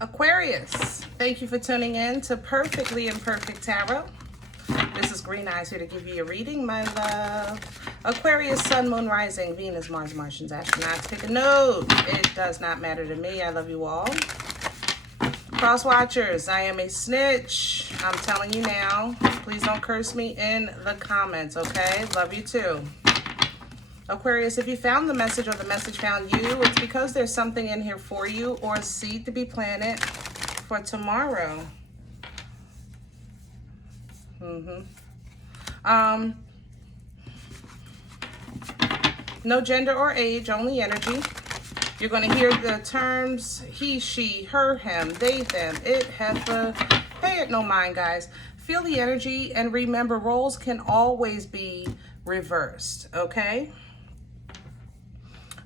Aquarius, thank you for tuning in to Perfectly Imperfect Tarot. This is Green Eyes here to give you a reading, my love. Aquarius, Sun, Moon, Rising, Venus, Mars, Martians, Astronauts. Take a note. It does not matter to me. I love you all. Cross watchers, I am a snitch. I'm telling you now. Please don't curse me in the comments, okay? Love you too. Aquarius, if you found the message or the message found you, it's because there's something in here for you or a seed to be planted for tomorrow. No gender or age, only energy. You're going to hear the terms he, she, her, him, they, them, it, heifer. Pay it no mind, guys. Feel the energy and remember roles can always be reversed, okay?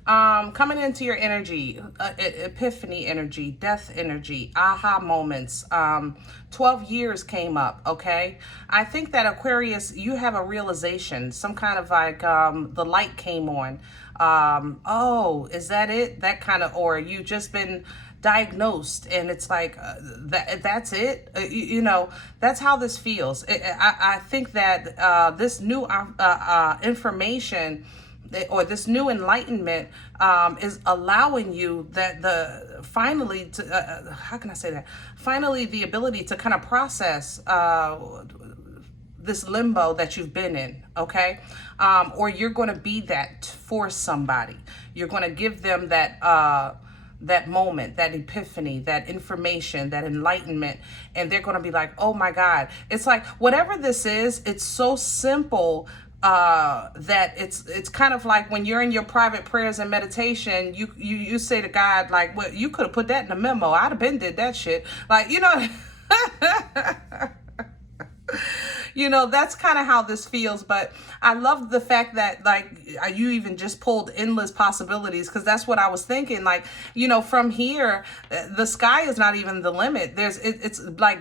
Coming into your energy, epiphany energy, death energy, aha moments, 12 years came up, okay? I think that Aquarius, you have a realization, some kind of like, the light came on. Oh, is that it? That kind of, or you just been diagnosed and it's like, that's it? You know, that's how this feels. I think that this new information or this new enlightenment is allowing you that finally to how can I say that? Finally, the ability to kind of process this limbo that you've been in, okay? Or you're going to be that for somebody. You're going to give them that that moment, that epiphany, that information, that enlightenment, and they're going to be like, oh my God. It's like whatever this is, it's so simple. That it's kind of like when you're in your private prayers and meditation, you say to God, like, well, you could have put that in a memo. I'd have been did that shit. Like, you know, you know, that's kind of how this feels. But I love the fact that, like, you even just pulled endless possibilities, because that's what I was thinking. Like, you know, from here, the sky is not even the limit. It's like,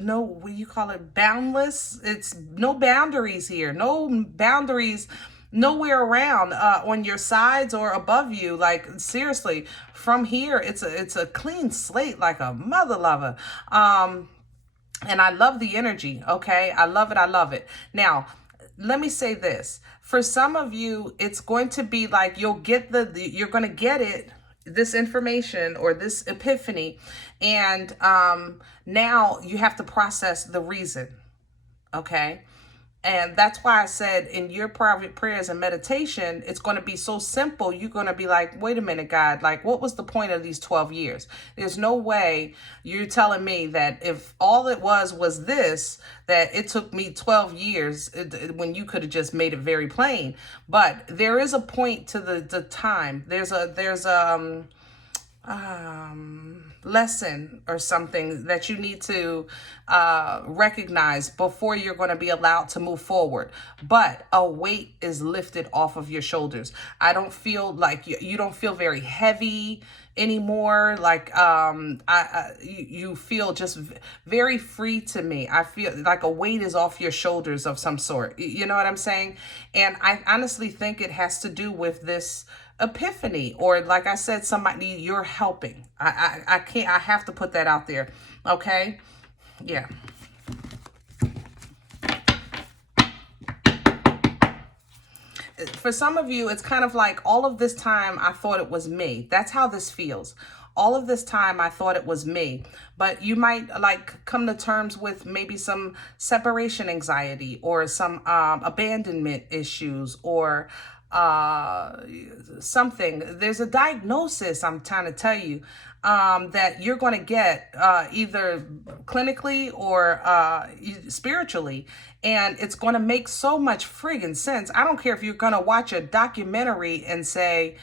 no, what do you call it? Boundless. It's no boundaries here. No boundaries nowhere around on your sides or above you. Like, seriously, from here, it's a clean slate, like a mother lover. And I love the energy. Okay. I love it. I love it. Now, let me say this. For some of you, it's going to be like, you'll get you're going to get it, this information or this epiphany, and now you have to process the reason, okay? And that's why I said in your private prayers and meditation, it's going to be so simple. You're going to be like, wait a minute, God, like, what was the point of these 12 years? There's no way you're telling me that if all it was this, that it took me 12 years when you could have just made it very plain. But there is a point to the time. There's a lesson or something that you need to recognize before you're going to be allowed to move forward. But a weight is lifted off of your shoulders. I don't feel like you don't feel very heavy anymore. Like you feel just very free to me. I feel like a weight is off your shoulders of some sort. You know what I'm saying? And I honestly think it has to do with this epiphany, or like I said, somebody you're helping. I can't, I have to put that out there. Okay. Yeah. For some of you, it's kind of like all of this time I thought it was me. That's how this feels. All of this time I thought it was me. But you might like come to terms with maybe some separation anxiety or some abandonment issues or something. There's a diagnosis, I'm trying to tell you, that you're going to get either clinically or spiritually, and it's going to make so much friggin' sense. I don't care if you're going to watch a documentary and say,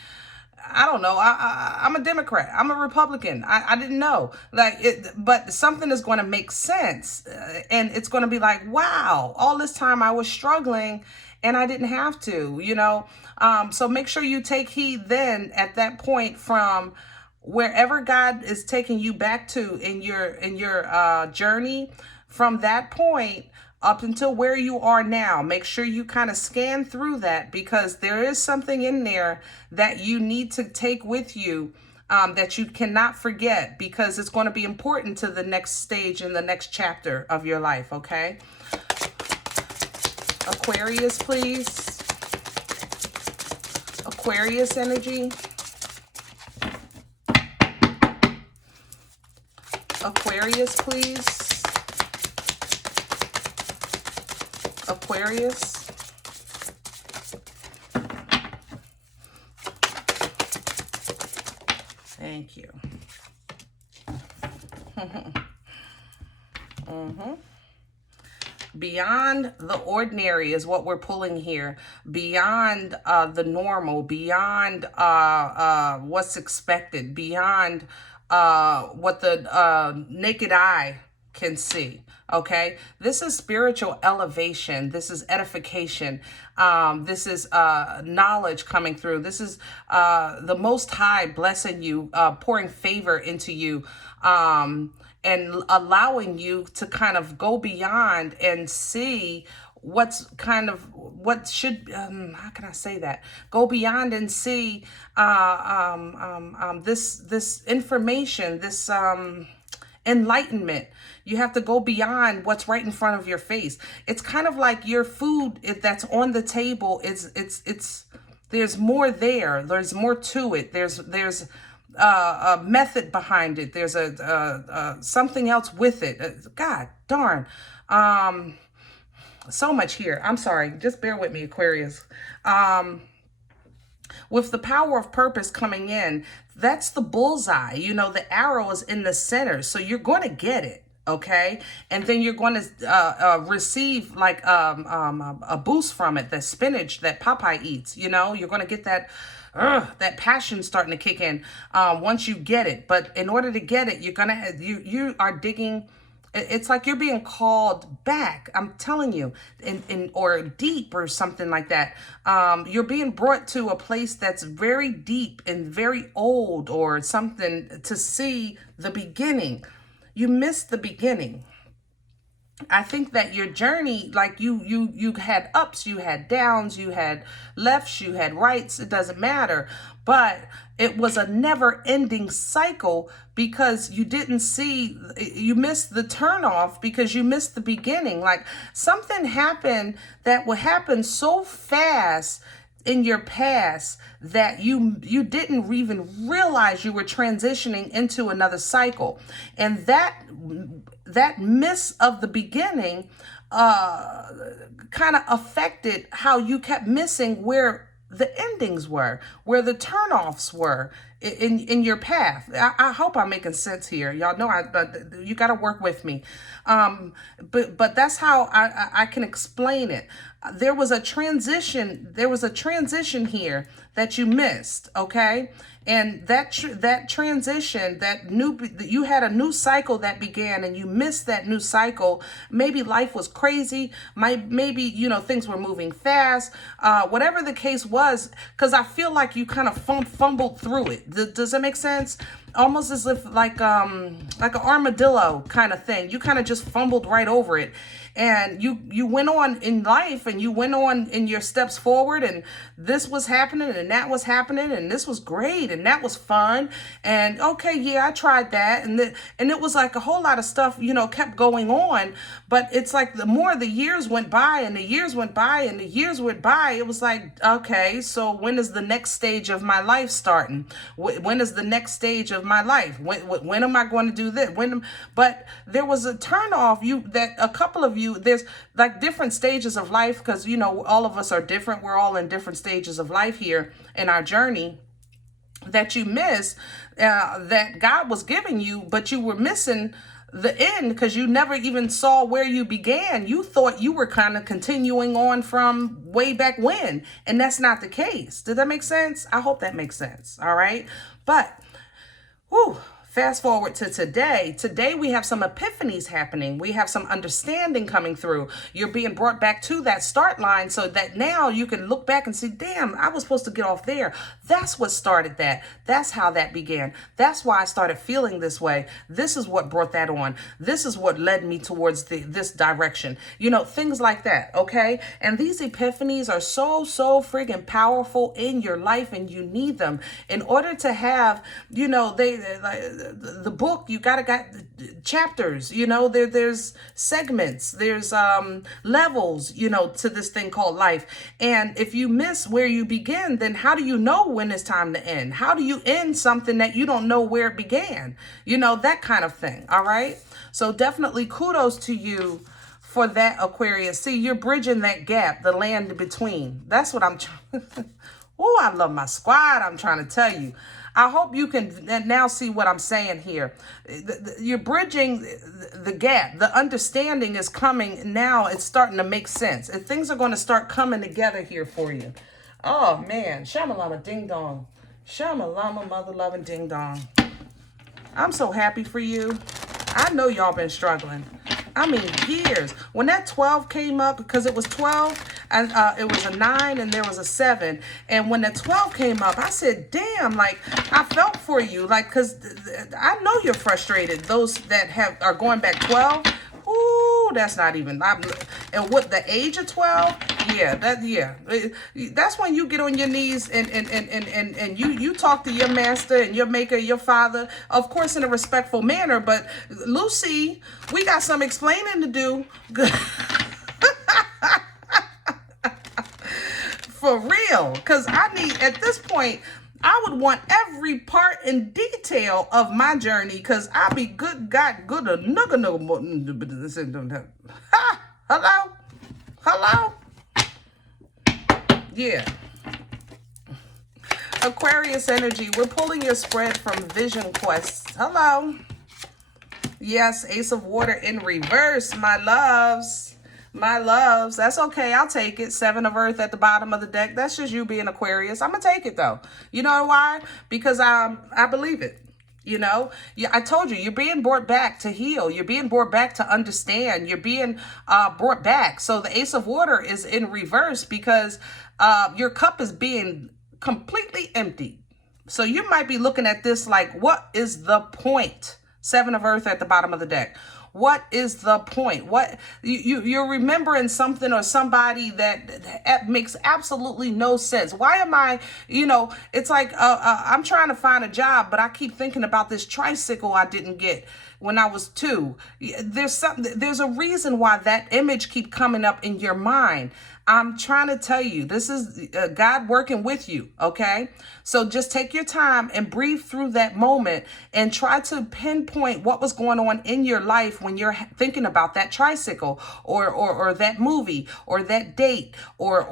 I don't know, I'm a Democrat, I'm a Republican, I didn't know, like it, but something is going to make sense, and it's going to be like, wow, all this time I was struggling and I didn't have to, you know. So make sure you take heed then at that point from wherever God is taking you back to in your journey. From that point up until where you are now, make sure you kind of scan through that, because there is something in there that you need to take with you that you cannot forget, because it's going to be important to the next stage in the next chapter of your life, okay? Aquarius, please. Aquarius energy. Aquarius, please. Aquarius. Thank you. Beyond the ordinary is what we're pulling here. Beyond the normal, beyond what's expected, beyond what the naked eye can see. Okay, this is spiritual elevation. This is edification. This is knowledge coming through. This is the Most High blessing you, pouring favor into you, and allowing you to kind of go beyond and see what's kind of what should how can I say that, go beyond and see this information, this enlightenment. You have to go beyond what's right in front of your face. It's kind of like your food that's on the table. It's there's more there. There's more to it. There's a method behind it. There's a something else with it. God darn. So much here. I'm sorry. Just bear with me, Aquarius. With the power of purpose coming in, that's the bullseye. You know, the arrow is in the center. So you're going to get it. Okay. And then you're going to receive like a boost from it. The spinach that Popeye eats, you know, you're going to get that that passion starting to kick in once you get it. But in order to get it, you're going to you are digging. It's like you're being called back. I'm telling you, in or deep or something like that. You're being brought to a place that's very deep and very old or something to see the beginning. You missed the beginning. I think that your journey, like you had ups, you had downs, you had lefts, you had rights. It doesn't matter. But it was a never-ending cycle because you didn't see, you missed the turnoff because you missed the beginning. Like something happened that would happen so fast in your past that you didn't even realize you were transitioning into another cycle. And that miss of the beginning kind of affected how you kept missing where the endings were, where the turnoffs were in your path. I hope I'm making sense here. Y'all know you got to work with me. But that's how I can explain it. There was a transition here that you missed, okay? And that transition, you had a new cycle that began and you missed that new cycle. Maybe life was crazy. Maybe, you know, things were moving fast. Whatever the case was, because I feel like you kind of fumbled through it. Does that make sense? Almost as if like an armadillo kind of thing. You kind of just fumbled right over it. And you went on in life and you went on in your steps forward, and this was happening and that was happening and this was great and that was fun. And okay, yeah, I tried that. And it was like a whole lot of stuff, you know, kept going on. But it's like the more the years went by and the years went by and the years went by, it was like, okay, so when is the next stage of my life starting? When is the next stage of my life? When am I going to do this? But there was a turnoff that a couple of you, there's like different stages of life, because, you know, all of us are different. We're all in different stages of life here in our journey that you missed, that God was giving you, but you were missing the end because you never even saw where you began. You thought you were kind of continuing on from way back when, and that's not the case. Did that make sense? I hope that makes sense. All right. But, whew. Fast forward to today. Today we have some epiphanies happening. We have some understanding coming through. You're being brought back to that start line so that now you can look back and see, damn, I was supposed to get off there. That's what started that. That's how that began. That's why I started feeling this way. This is what brought that on. This is what led me towards this direction. You know, things like that, okay? And these epiphanies are so friggin' powerful in your life, and you need them in order to have, you know, the book, you got chapters, you know, there's segments, there's levels, you know, to this thing called life. And if you miss where you begin, then how do you know when it's time to end? How do you end something that you don't know where it began? You know, that kind of thing. All right. So definitely kudos to you for that, Aquarius. See, you're bridging that gap, the land between. That's what I'm trying. Oh, I love my squad. I'm trying to tell you. I hope you can now see what I'm saying here. You're bridging the gap. The understanding is coming now. It's starting to make sense. And things are going to start coming together here for you. Oh, man. Shamalama ding dong. Shamalama mother loving ding dong. I'm so happy for you. I know y'all been struggling. I mean, years. When that 12 came up, because it was 12, and it was a 9 and there was a 7. And when the 12 came up, I said, damn, like, I felt for you. Like, because I know you're frustrated. Those that are going back 12, ooh, that's not even. And what, the age of 12? Yeah, that's when you get on your knees and you talk to your master and your maker, your father, of course, in a respectful manner. But Lucy, we got some explaining to do. For real, because I need, at this point, I would want every part and detail of my journey, because I be good, got good, hello, yeah. Aquarius energy, we're pulling your spread from Vision Quest. Hello. Yes, Ace of Water in reverse, my loves. My loves, that's okay. I'll take it. 7 of Earth at the bottom of the deck. That's just you being Aquarius. I'm going to take it, though. You know why? Because I believe it. You know, I told you, you're being brought back to heal. You're being brought back to understand. You're being brought back. So the Ace of Water is in reverse because your cup is being completely empty. So you might be looking at this like, what is the point? 7 of Earth at the bottom of the deck. What is the point? What you're remembering something or somebody that makes absolutely no sense. Why am I, you know, it's like I'm trying to find a job, but I keep thinking about this tricycle I didn't get when I was 2. There's a reason why that image keep coming up in your mind. I'm trying to tell you, this is God working with you, okay? So just take your time and breathe through that moment and try to pinpoint what was going on in your life when you're thinking about that tricycle or that movie or that date or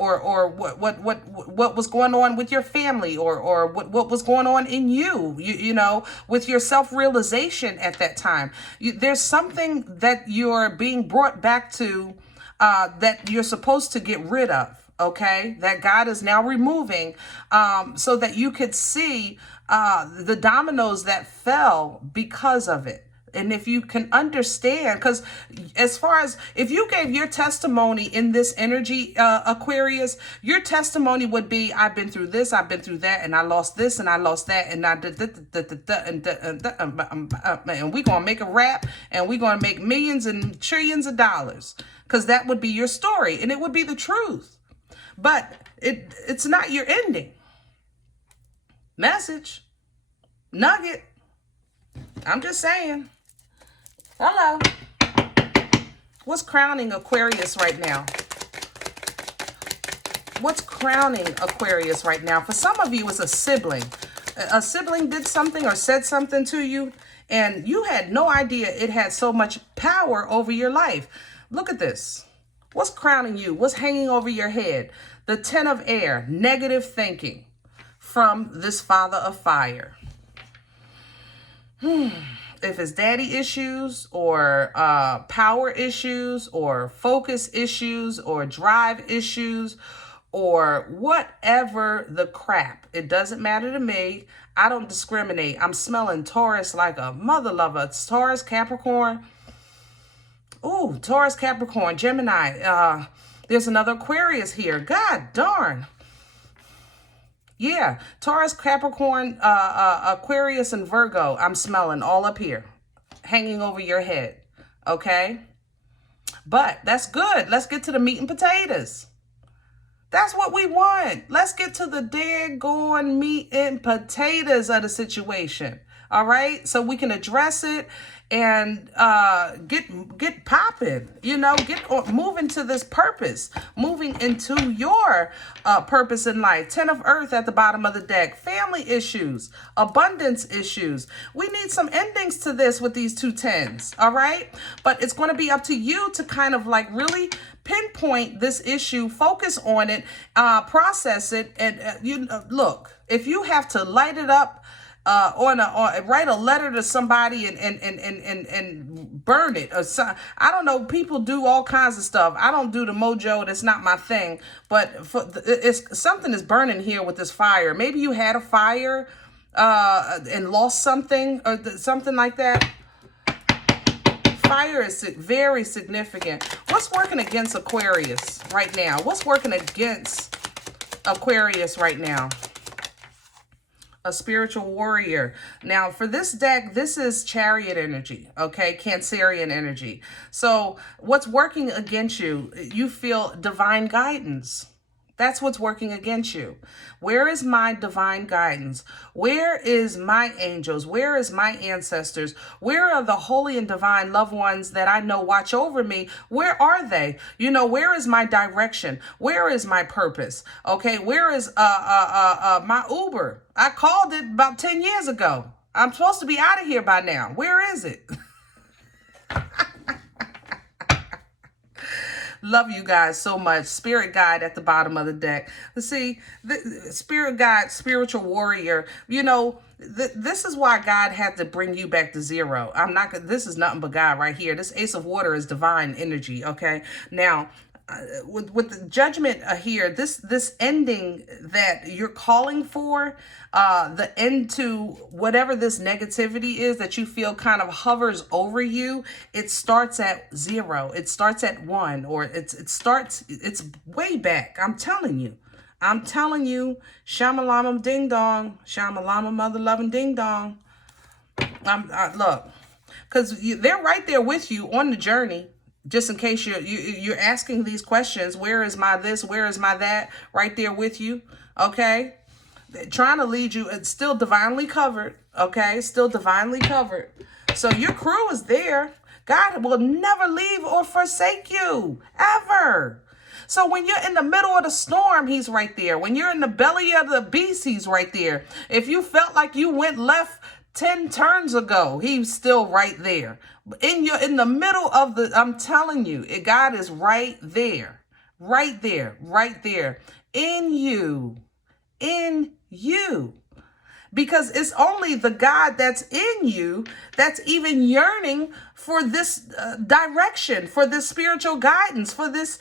what was going on with your family or what was going on in you know, with your self-realization at that time. There's something that you're being brought back to that you're supposed to get rid of, okay? That God is now removing so that you could see the dominoes that fell because of it. And if you can understand, because as far as if you gave your testimony in this energy, Aquarius, your testimony would be, I've been through this, I've been through that, and I lost this, and I lost that, and I did and we're going to make a rap, and we're going to make millions and trillions of dollars, because that would be your story, and it would be the truth. But it's not your ending. Message. Nugget. I'm just saying. Hello. What's crowning Aquarius right now? What's crowning Aquarius right now? For some of you, it's a sibling. A sibling did something or said something to you, and you had no idea it had so much power over your life. Look at this. What's crowning you? What's hanging over your head? The 10 of Air, negative thinking from this Father of Fire. If it's daddy issues or power issues or focus issues or drive issues or whatever the crap, it doesn't matter to me. I don't discriminate. I'm smelling Taurus like a mother lover. It's Taurus, Capricorn. Ooh, Taurus, Capricorn, Gemini. There's another Aquarius here. God darn. Yeah, Taurus, Capricorn, Aquarius, and Virgo, I'm smelling all up here, hanging over your head, okay? But that's good. Let's get to the meat and potatoes. That's what we want. Let's get to the daggone meat and potatoes of the situation. All right, so we can address it and get popping. You know, moving to this purpose, moving into your purpose in life. 10 of Earth at the bottom of the deck. Family issues, abundance issues. We need some endings to this with these 2 10s. All right, but it's going to be up to you to kind of like really pinpoint this issue, focus on it, process it, and look. If you have to light it up. Or write a letter to somebody and burn it, or I don't know. People do all kinds of stuff. I don't do the mojo. That's not my thing. But it's something is burning here with this fire. Maybe you had a fire and lost something or something like that. Fire is very significant. What's working against Aquarius right now? What's working against Aquarius right now? A spiritual warrior. Now, for this deck, this is chariot energy, okay? Cancerian energy. So what's working against you? You feel divine guidance. That's what's working against you. Where is my divine guidance? Where is my angels? Where is my ancestors? Where are the holy and divine loved ones that I know watch over me? Where are they? You know, where is my direction? Where is my purpose? Okay, where is my Uber? I called it about 10 years ago. I'm supposed to be out of here by now. Where is it? Love you guys so much. Spirit guide at the bottom of the deck. See, the spirit guide, spiritual warrior, you know, this is why God had to bring you back to zero. This is nothing but God right here. This Ace of Water is divine energy, okay? Now, with the judgment here, this ending that you're calling for, the end to whatever this negativity is that you feel kind of hovers over you, it starts at 0. It starts at 1, or it's way back. I'm telling you, shamalama ding dong, shamalama mother loving ding dong. Look, because they're right there with you on the journey. Just in case you're asking these questions, where is my this, where is my that, right there with you, okay? They're trying to lead you. It's still divinely covered, okay? Still divinely covered. So your crew is there. God will never leave or forsake you, ever. So when you're in the middle of the storm, he's right there. When you're in the belly of the beast, he's right there. If you felt like you went left 10 turns ago, he's still right there. In the middle of I'm telling you, God is right there, right there, right there in you, because it's only the God that's in you that's even yearning for this direction, for this spiritual guidance, for this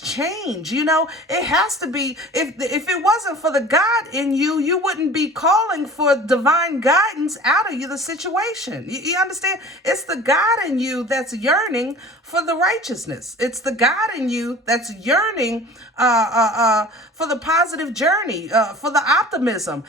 change. You know, it has to be, if it wasn't for the God in you, you wouldn't be calling for divine guidance out of the situation. You understand? It's the God in you that's yearning for the righteousness. It's the God in you that's yearning for the positive journey, for the optimism,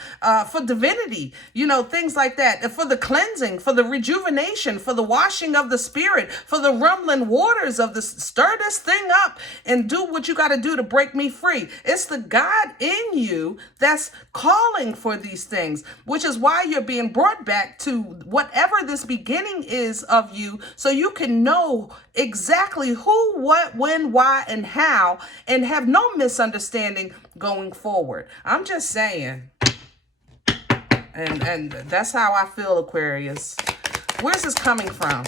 for divinity, you know, things like that, for the cleansing, for the rejuvenation, for the washing of the spirit, for the rumbling waters of the stir this thing up and do what you got to do to break me free. It's the God in you that's calling for these things, which is why you're being brought back to whatever this beginning is of you, so you can know exactly who, what, when, why, and how, and have no misunderstanding going forward. I'm just saying. And that's how I feel, Aquarius. Where's this coming from?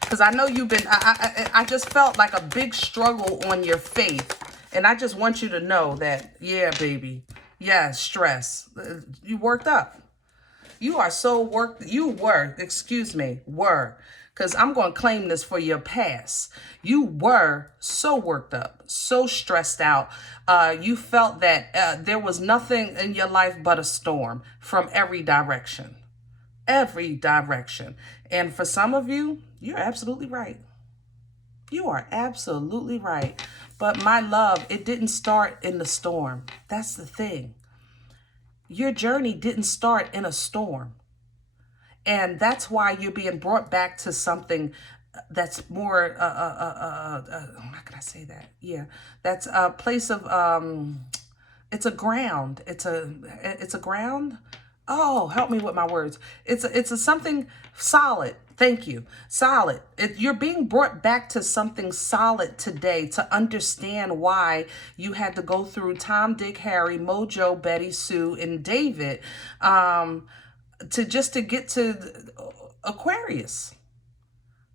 Because I know you've been, I just felt like a big struggle on your faith. And I just want you to know that, yeah, baby. Yeah, stress. You worked up. You are so worked. Were. Because I'm going to claim this for your past. You were so worked up, so stressed out. You felt that there was nothing in your life but a storm from every direction. Every direction. And for some of you, you're absolutely right. You are absolutely right. But my love, it didn't start in the storm. That's the thing. Your journey didn't start in a storm. And that's why you're being brought back to something that's more, how can I say that? Yeah, that's a place of, it's a ground. It's a ground. Oh, help me with my words. It's a something solid. Thank you. Solid. You're being brought back to something solid today to understand why you had to go through Tom, Dick, Harry, Mojo, Betty, Sue, and David, to get to Aquarius.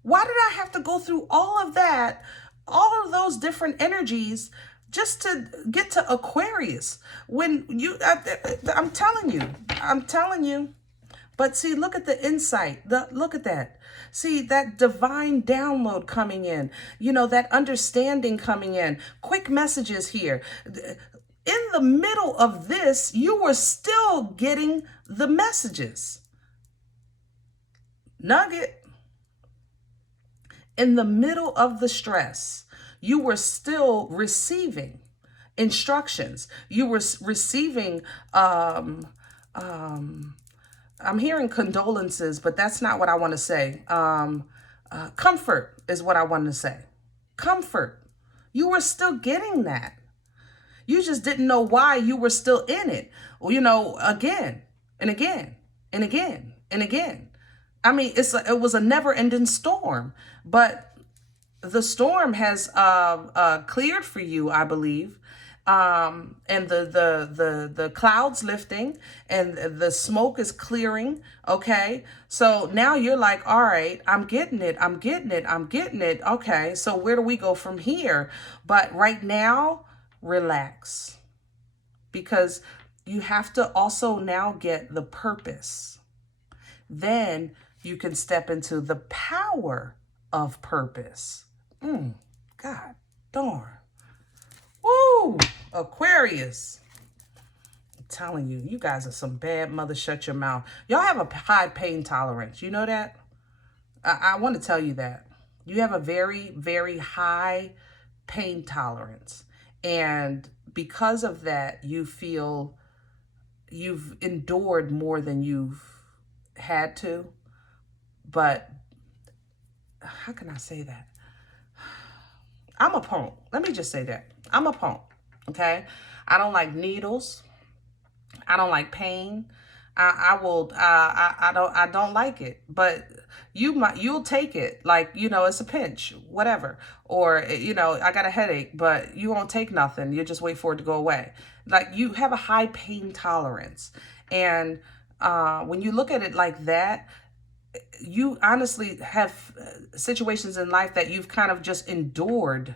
Why did I have to go through all of that, all of those different energies, just to get to Aquarius? When you, I'm telling you. But see, look at the insight. Look at that. See, that divine download coming in, you know, that understanding coming in, quick messages here. In the middle of this, you were still getting the messages. Nugget. In the middle of the stress, you were still receiving instructions. You were receiving, I'm hearing condolences, but that's not what I want to say. Comfort is what I want to say. Comfort. You were still getting that. You just didn't know why you were still in it. Well, you know, again and again and again and again. I mean, it was a never-ending storm, but the storm has cleared for you, I believe. And the clouds lifting and the smoke is clearing. Okay. So now you're like, all right, I'm getting it. I'm getting it. I'm getting it. Okay. So where do we go from here? But right now, relax, because you have to also now get the purpose. Then you can step into the power of purpose. God darn. Woo! Aquarius. I'm telling you, you guys are some bad mother. Shut your mouth. Y'all have a high pain tolerance. You know that? I want to tell you that. You have a very, very high pain tolerance. And because of that, you feel you've endured more than you've had to. But how can I say that? I'm a punk. Let me just say that. I'm a punk. Okay. I don't like needles. I don't like pain. I don't like it, but you'll take it. Like, you know, it's a pinch, whatever. Or, you know, I got a headache, but you won't take nothing. You just wait for it to go away. Like, you have a high pain tolerance. And, when you look at it like that, you honestly have situations in life that you've kind of just endured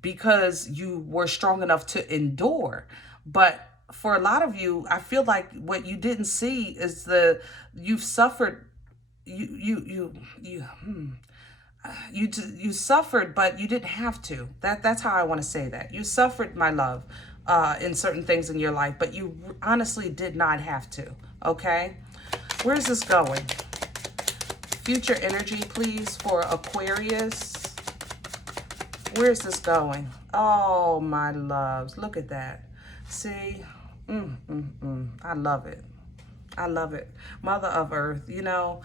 because you were strong enough to endure. But for a lot of you, I feel like what you didn't see is you've suffered, you suffered, but you didn't have to. That's how I want to say that. You suffered, my love, in certain things in your life, but you honestly did not have to. Okay. Where's this going? Future energy, please, for Aquarius. Where's this going? Oh, my loves. Look at that. See? I love it. I love it. Mother of Earth, you know,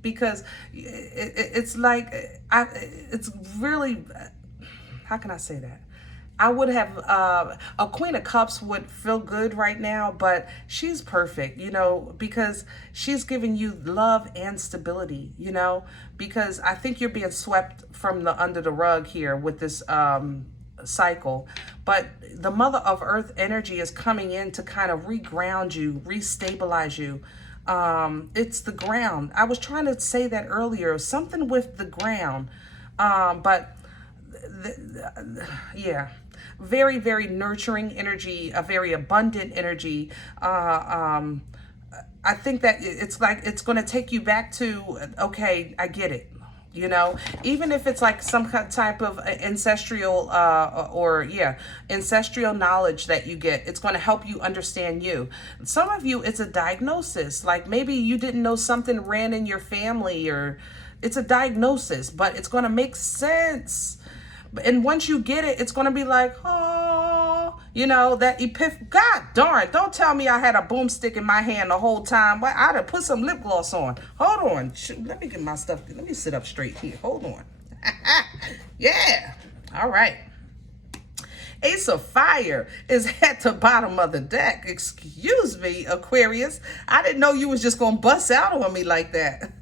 because it's like, it's really, how can I say that? I would have, a Queen of Cups would feel good right now, but she's perfect, you know, because she's giving you love and stability, you know, because I think you're being swept from under the rug here with this cycle. But the Mother of Earth energy is coming in to kind of reground you, restabilize you. It's the ground. I was trying to say that earlier, something with the ground, but yeah. Very, very nurturing energy, a very abundant energy. I think that it's like, it's going to take you back to, okay, I get it. You know, even if it's like some type of ancestral ancestral knowledge that you get, it's going to help you understand you. Some of you, it's a diagnosis. Like maybe you didn't know something ran in your family, or it's a diagnosis, but it's going to make sense. And once you get it, it's going to be like, oh, you know, that God darn, don't tell me I had a boomstick in my hand the whole time. Well, I'd have put some lip gloss on. Hold on. Let me get my stuff. Let me sit up straight here. Hold on. Yeah. All right. Ace of Fire is at the bottom of the deck. Excuse me, Aquarius. I didn't know you was just going to bust out on me like that.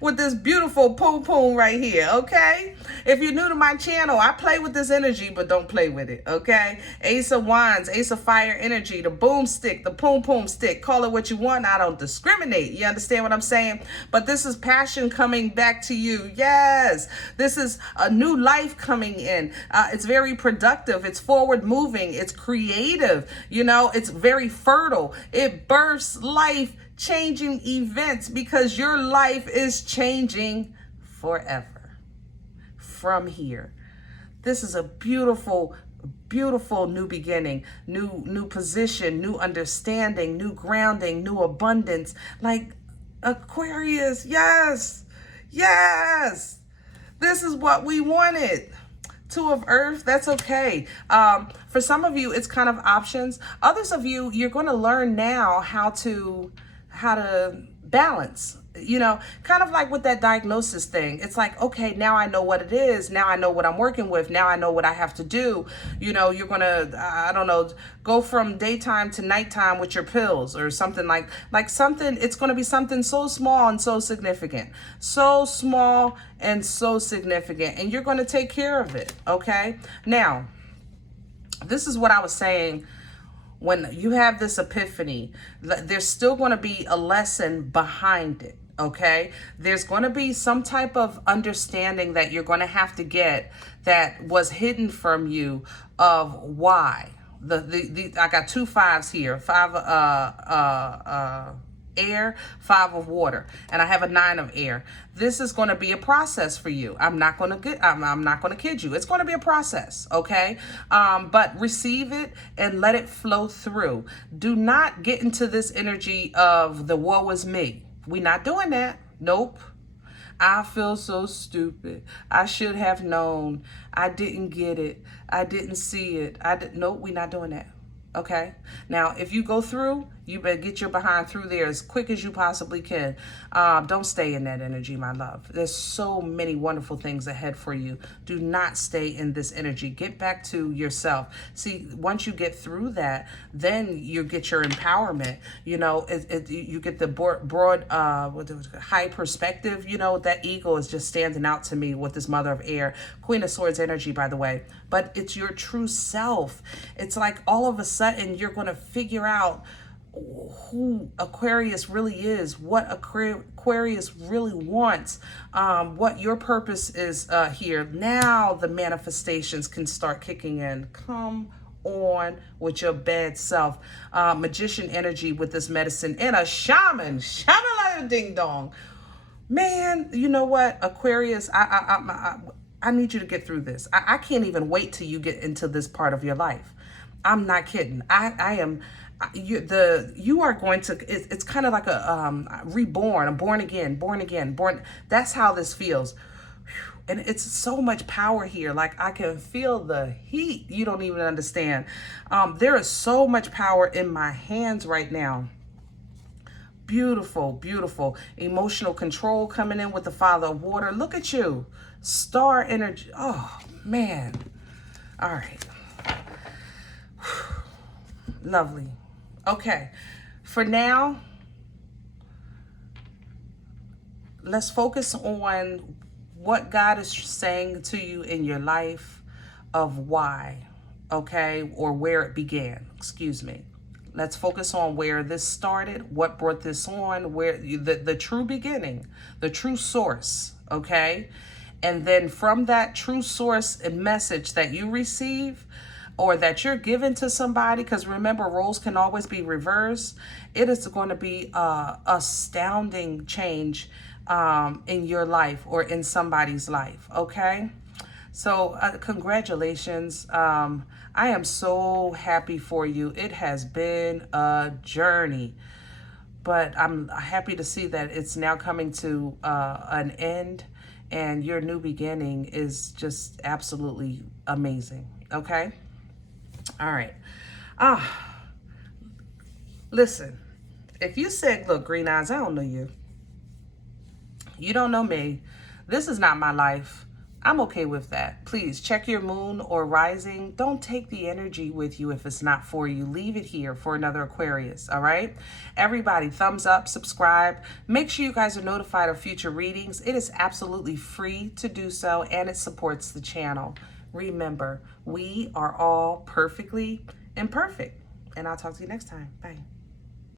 With this beautiful poom right here, okay? If you're new to my channel, I play with this energy, but don't play with it, okay? Ace of Wands, Ace of Fire energy, the boomstick, the poom stick. Call it what you want. I don't discriminate. You understand what I'm saying? But this is passion coming back to you. Yes. This is a new life coming in. It's very productive. It's forward moving. It's creative. You know, it's very fertile. It births life changing events, because your life is changing forever from here. This is a beautiful new beginning, new position, new understanding, new grounding, new abundance. Like Aquarius, yes, this is what we wanted. Two of Earth, that's okay. For some of you, it's kind of options. Others of you, you're going to learn now how to balance, you know, kind of like with that diagnosis thing. It's like, okay, now I know what it is. Now I know what I'm working with. Now I know what I have to do. You know, you're going to, I don't know, go from daytime to nighttime with your pills or something like something. It's going to be something so small and so significant. So small and so significant. And you're going to take care of it. Okay. Now, this is what I was saying. When you have this epiphany, there's still going to be a lesson behind it, okay? There's going to be some type of understanding that you're going to have to get that was hidden from you of why. I got 2 5s here, 5 air, 5 of water, and I have a 9 of air. This is going to be a process for you. I'm not going to kid you. It's going to be a process, okay? But receive it and let it flow through. Do not get into this energy of the woe is me. We're not doing that. Nope. I feel so stupid. I should have known. I didn't get it. I didn't see it. Nope, we're not doing that. Okay. Now, if you go through, you better get your behind through there as quick as you possibly can. Don't stay in that energy, my love. There's so many wonderful things ahead for you. Do not stay in this energy. Get back to yourself. See, once you get through that, then you get your empowerment. You know, you get the broad, high perspective. You know, that eagle is just standing out to me with this Mother of Air. Queen of Swords energy, by the way. But it's your true self. It's like all of a sudden you're going to figure out who Aquarius really is, what Aquarius really wants, what your purpose is here. Now the manifestations can start kicking in. Come on with your bad self. Magician energy with this medicine, and a shaman. Shaman ding dong. Man, you know what, Aquarius, I need you to get through this. I can't even wait till you get into this part of your life. I'm not kidding. You are going to, it's kind of like a reborn, a born again. That's how this feels. And it's so much power here. Like I can feel the heat. You don't even understand. There is so much power in my hands right now. Beautiful, beautiful. Emotional control coming in with the Father of Water. Look at you. Star energy. Oh, man. All right. Lovely. Okay. For now, let's focus on what God is saying to you in your life of why, okay, or where it began. Excuse me. Let's focus on where this started, what brought this on, where the true beginning, the true source, okay? And then from that true source and message that you receive or that you're given to somebody, because remember, roles can always be reversed, it is going to be a astounding change in your life or in somebody's life, okay? So congratulations. I am so happy for you. It has been a journey, but I'm happy to see that it's now coming to an end, and your new beginning is just absolutely amazing, okay? All right. Listen, if you said, look, Green Eyes, I don't know you. You don't know me. This is not my life. I'm okay with that. Please check your moon or rising. Don't take the energy with you if it's not for you. Leave it here for another Aquarius, all right? Everybody, thumbs up, subscribe. Make sure you guys are notified of future readings. It is absolutely free to do so, and it supports the channel. Remember, we are all perfectly imperfect. And I'll talk to you next time. Bye.